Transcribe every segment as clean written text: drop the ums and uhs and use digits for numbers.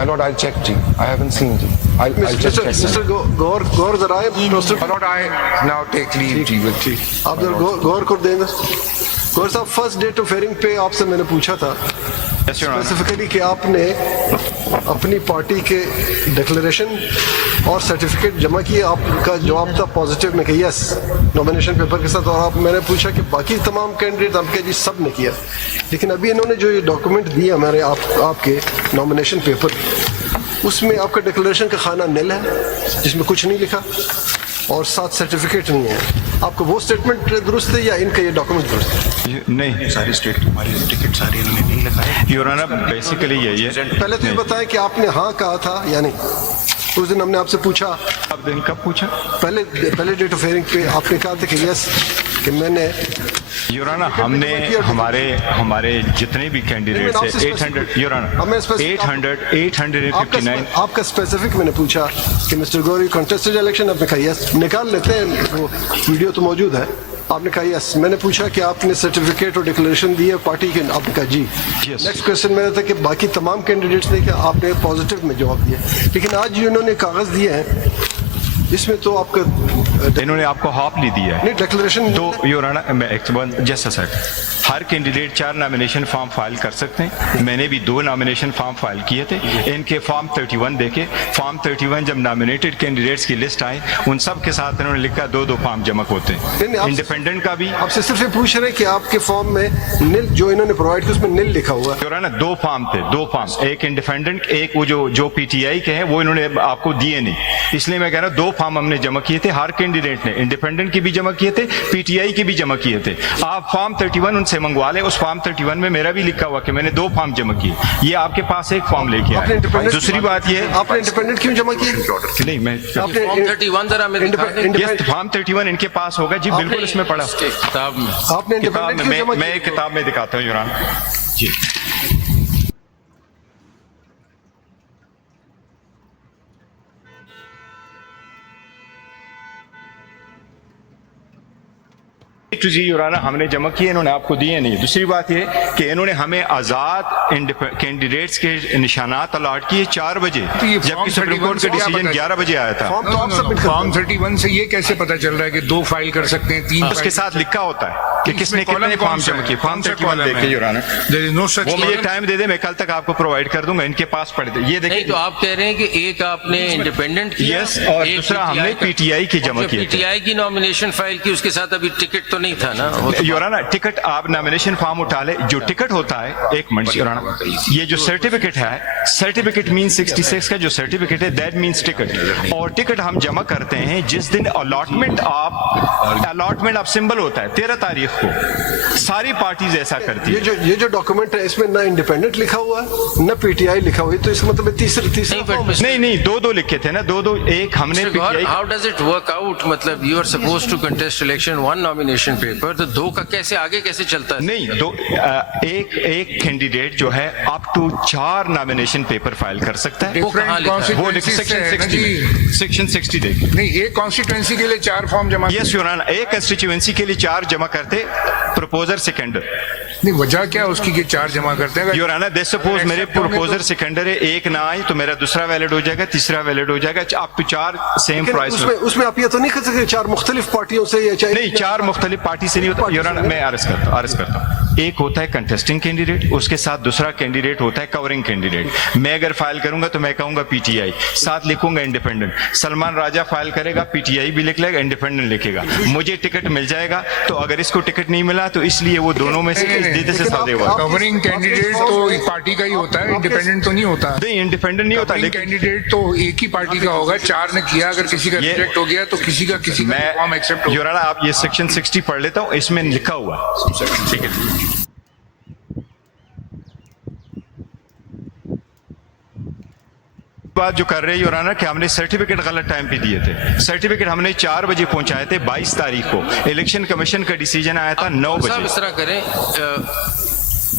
My lord, I'll check, Ji. I haven't seen, Ji. I'll just check. Mr. Gaur ذرا My lord, I now take leave, Ji. آپ ذرا غور کر دیں گے. غور صاحب فرسٹ ڈیٹ آف ہیئرنگ پہ آپ سے میں نے پوچھا تھا اسپیسیفکلی کہ آپ نے اپنی پارٹی کے ڈکلریشن اور سرٹیفکیٹ جمع کیے. آپ کا جواب تھا پازیٹیو میں کہ یس نامینیشن پیپر کے ساتھ. اور آپ میں نے پوچھا کہ باقی تمام کینڈیڈیٹ آپ کے جی سب نے کیا. لیکن ابھی انہوں نے جو یہ ڈاکومنٹ دیا ہمارے آپ کے نامینیشن پیپر, اس میں آپ کا ڈکلریشن کا خانہ نل ہے جس میں کچھ نہیں لکھا اور ساتھ سرٹیفکیٹ نہیں ہے. آپ کا وہ اسٹیٹمنٹ درست ہے یا ان کا یہ ڈاکومنٹ درست ہے؟ نہیں, ساری اسٹیٹ ہماری ٹکٹ ساری انہوں نے نہیں لکھا ہے. یور آنر بیسیکلی یہی ہے. پہلے تو یہ بتائیں کہ آپ نے ہاں کہا تھا یا نہیں. اس دن ہم نے آپ سے پوچھا, اب دن کب پوچھا؟ پہلے ڈیٹ آف ہیئرنگ پہ آپ نے کہا تھا کہ یس کہ میں نے. یور آنر ہم نے ہمارے جتنے بھی کینڈیڈیٹس ہیں 800 یور آنر 859. آپ کا اسپیسیفک میں نے پوچھا کہ مسٹر گوری کنٹیسٹڈ الیکشن, آپ نے کہا یس. نکال لیتے ہیں, وہ ویڈیو تو موجود ہے. آپ نے کہا یس. میں نے پوچھا کہ آپ نے سرٹیفکیٹ اور ڈکلریشن دی ہے پارٹی کے, آپ نے کہا جی. نیکسٹ کوشچن میرا تھا کہ باقی تمام کینڈیڈیٹس نے کیا, آپ نے پازیٹیو میں جواب دیا. لیکن آج جو انہوں نے کاغذ دیے ہیں اس میں تو آپ کا انہوں نے آپ کو ہاف نہیں دیا ہے. نہیں ڈکلریشن تو your owner just a second, Hare candidate 4 nomination form file کر سکتے ہیں. میں نے بھی 2 نامینیشن فارم فائل کیے تھے. ان کے فارم 31 دیکھے. فارم 31 جب نامینیٹڈ کینڈیڈیٹس کی لسٹ آئی ان سب کے ساتھ انہوں نے لکھا 2 فارم جمع ہوتے ہیں. انڈیپینڈنٹ کا بھی آپ سے صرف یہ پوچھ رہے ہیں کہ آپ کے فارم میں نل جو انہوں نے پرووائڈ کیا اس میں نل لکھا ہوا ہے. یور آنر 2 فارم تھے, 2 فارم, ایک انڈیپینڈنٹ, ایک وہ جو پی ٹی آئی کے ہیں وہ انہوں نے آپ کو دیے نہیں. اس لیے میں کہہ رہا ہوں 2 فارم ہم نے جمع کیے تھے. ہر کینڈیڈیٹ نے انڈیپینڈنٹ کی بھی جمع کیے تھے, پی ٹی آئی کی بھی جمع کیے تھے. آپ فارم 31 ان سے منگوا لیں. اس فارم 31 میں میرا بھی لکھا ہوا کہ میں نے 2 فارم جمع کیے. یہ آپ کے پاس ایک فارم لے کے آئے. دوسری بات یہ آپ نے انڈیپینڈنٹ کیوں جمع کیے؟ نہیں, میں فارم 31 ذرا میں فارم 31 ان کے پاس ہوگا جی, بالکل اس میں پڑھا. آپ نے انڈیپینڈنٹ کیوں جمع میں کتاب میں دکھاتا ہوں یور آنر جی. جی یور آنر ہم نے جمع کیے, انہوں نے آپ کو دیے نہیں. دوسری بات یہ کہ انہوں نے ہمیں آزاد کینڈیڈیٹس کے نشانات الاٹ کیے 4 بجے, جبکہ سپریم کورٹ کا ڈیسیجن 11 بجے آیا تھا. فارم 31 سے یہ کیسے پتا چل رہا ہے کہ 2 فائل کر سکتے ہیں, 3 اس کے ساتھ لکھا ہوتا ہے کہ کس نے کتنے فارم جمع کیے. فارم 31 دیکھیں یور آنر, وہ مجھے ٹائم دے دے, میں کل تک آپ کو پرووائڈ کر دوں گا. ان کے پاس پڑھ دے. یہ دیکھیں تو آپ کہہ رہے ہیں کہ ایک آپ نے انڈیپینڈنٹ کیا, یس, اور دوسرا ہم نے پی ٹی آئی کی جمع کیے. پی ٹی آئی کی نامینیشن فائل کی, اس کے ساتھ ابھی ٹکٹ تو نہیں تھا نا. یور آنر ٹکٹ آپ نامینیشن فارم اٹھا لے. جو ٹکٹ ہوتا ہے, ایک منٹ یور آنر, یہ جو سرٹیفکیٹ ہے, سرٹیفکیٹ مینس 66 کا جو سرٹیفکیٹ ہے دیٹ مینس ٹکٹ. اور ٹکٹ ہم جمع کرتے ہیں جس دن الاٹمنٹ آپ سمبل ہوتا ہے 13 تاریخ کو. ساری پارٹیز ایسا کرتی ہے. یہ جو ڈاکومنٹ ہے اس میں نہ انڈیپینڈنٹ لکھا ہوا ہے نہ پی ٹی آئی لکھا ہوا ہے, تو اس کا مطلب تیسرا نہیں 2 لکھے تھے نا, 2 ایک ہم نے. How does it work out? مطلب you are supposed to contest election 1 nomination paper, تو 2 کا کیسے آگے کیسے چلتا ہے؟ نہیں, ایک کینڈیڈیٹ جو ہے up to 4 nomination paper file کر سکتا ہے. وہ کہاں لکھا ہے؟ وہ سیکشن 60 دیکھیں. نہیں, ایک کانسٹیٹوینسی کے لیے 4 فارم جمع. یس یور آنر, ایک کنسٹیچوئنسی کے لیے 4 جمع کرتے پروپوزر سیکنڈر. نہیں, وجہ کیا اس کی کہ 4 جمع کرتے ہیں؟ یور آنر دے سپوز میرے پروپوزر سیکنڈر ہے, ایک نہ آئی تو میرا دوسرا ویلڈ ہو جائے گا, تیسرا ویلڈ ہو جائے گا, اپ ٹو 4 سیم پرائس. اس میں آپ یہ تو نہیں کہہ سکتے 4 مختلف پارٹیوں سے یا چاہے نہیں 4 مختلف پارٹی سے نہیں ہوتا. یور آنر میں عرض کرتا ہوں, ایک ہوتا ہے کنٹیسٹنگ کینڈیڈیٹ, اس کے ساتھ دوسرا کینڈیڈیٹ ہوتا ہے کورنگ کینڈیڈیٹ. میں اگر فائل کروں گا تو میں کہوں گا پی ٹی آئی, ساتھ لکھوں گا انڈیپینڈنٹ. سلمان راجہ فائل کرے گا, پی ٹی آئی بھی لکھ لے گا, انڈیپینڈنٹ لکھے گا. مجھے ٹکٹ مل جائے گا, تو اگر اس کو ٹکٹ نہیں ملا تو اس لیے وہ دونوں میں سے دیدے سے سادے ہوا. کورنگ کینڈیڈیٹ تو پارٹی کا ہی ہوتا ہے, انڈیپینڈنٹ تو نہیں ہوتا. نہیں انڈیپینڈنٹ نہیں ہوتا, لیکن کینڈیڈیٹ تو ایک ہی پارٹی کا ہوگا. 4 نے کیا, اگر کسی کا ریجیکٹ ہو گیا تو کسی کا فارم ایکسپٹ ہوگا. یور آنر آپ یہ سیکشن 60 پڑھ لیتا ہوں, اس میں لکھا ہوا ٹھیک ہے. بات جو کر رہے ہیں یور آنر کہ ہم نے سرٹیفکیٹ غلط ٹائم پہ دیے تھے. سرٹیفکیٹ ہم نے 4 بجے پہنچائے تھے 22 تاریخ کو. الیکشن کمیشن کا ڈیسیجن آیا تھا 9 بجے. اس طرح کریں,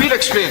We'll explain.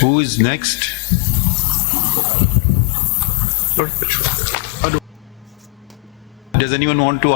Who is next? Does anyone want to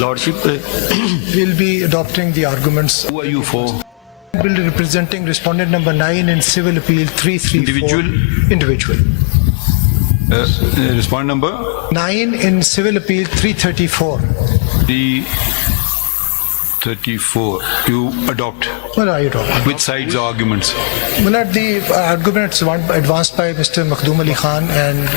Lordship, will be adopting the arguments. Who are you for? Will representing respondent number 9 in civil appeal 334. Individual? Individual. Respondent number 9 in civil appeal 334. 334. You adopt. What are you talking? Which sides arguments? Well, the arguments advanced by Mr. Makhdoom Ali Khan and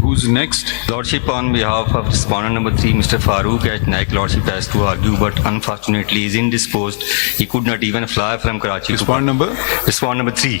Who's next? Lordship, on behalf of respondent number 3, Mr. Farooq H. Naik, Lordship has to argue, but unfortunately is indisposed. He could not even fly from Karachi to Respondent number? Respondent number 3.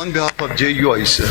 On behalf of JUI sir,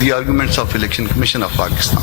the arguments of Election Commission of Pakistan.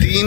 3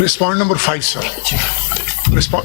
respondent number 5 sir. respond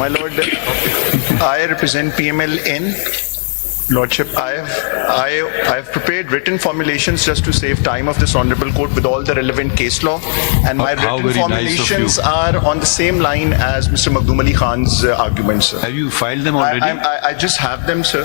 My lord, I represent PMLN. Lordship, I have prepared written formulations just to save time of this honorable court with all the relevant case law, and my How written very nice of formulations are on the same line as Mr. Makhdoom Ali Khan's arguments. Sir. Have you filed them already? I just have them, sir.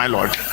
My lord.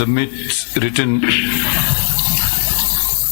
Submit written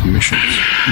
submissions.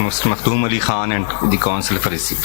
Mr. Makhdoom Ali Khan and the council for receipt.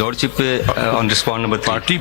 Lordship, on respondent number 3.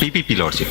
PPP Lordship.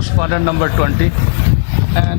Respondent number 20 and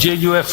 JUF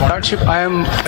Lordship, I am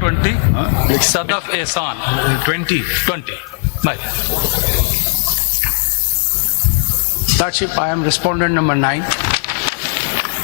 20, Sadaf Ehsan. 20 20. Right. Lordship, I am respondent number 9.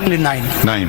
Only 9. 9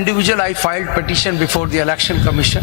Individual, I filed petition before the election commission.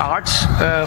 8